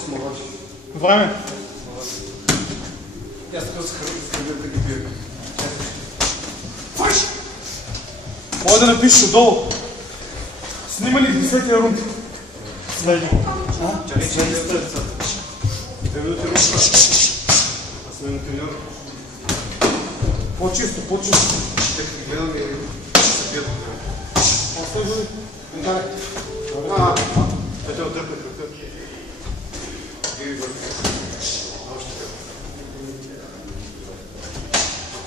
Колко сме води? Време. Аз така се хранят да ги бия. Фаш! Може да напишеш отдолу. Снимали 10-я рунд. Следи. Чакай, че не е децата. 2 минути рунд. Аз сме на треньор. По-чисто, по-чисто. Тека ги гледам и се пият. По-слежи. Те отдърпна кръвта. И върху. Още така.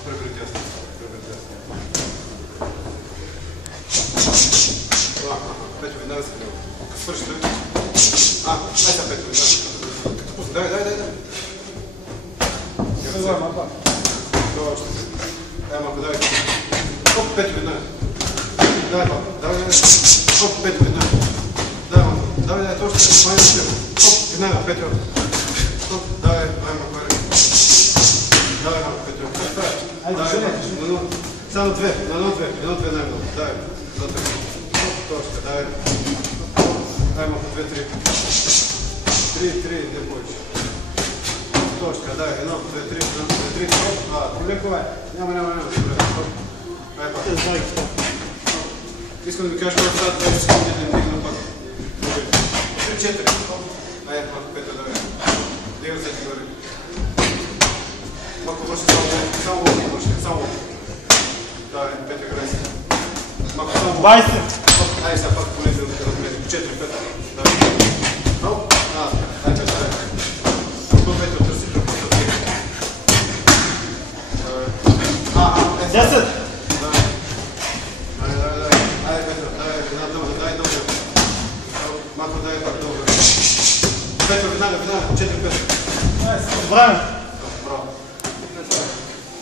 Пребери тясно. Петро, веднага се гледа. Като свърши той. Ай сега Петро, веднага. Като пусне. Дай. Следвай, мапа. Това още. Малко, давай. Оп, Петро, веднага. Давай, папа. Давай. Оп, Петро, веднага. Давай, точно. Май на теб. Оп, веднага, Петро. Оп, давай, малко. Давай, малко, Петро. Давай, само 2. Едно, 2 най-много. Давай. Точка, давай. Дай малко 2, 3. 3, не повече. Точка, давай. 1, 2, 3, 3. Пролекувай. Няма. Дай пак. Искам да ми кажеш колко става 20 секунди да им дигна пак. 3, 4. Ай, малко 5, давай. Дигам се ти горе. Малко върши само върши. Давай, 5 играй се. Малко само 20. Ай, сега пак полезен да размери. 4, 5. Давай. Оп. Ай, 5, давай. Какво 5 търси? 10. Малко дай пак долу. Петро, веднага, 4-5. Време.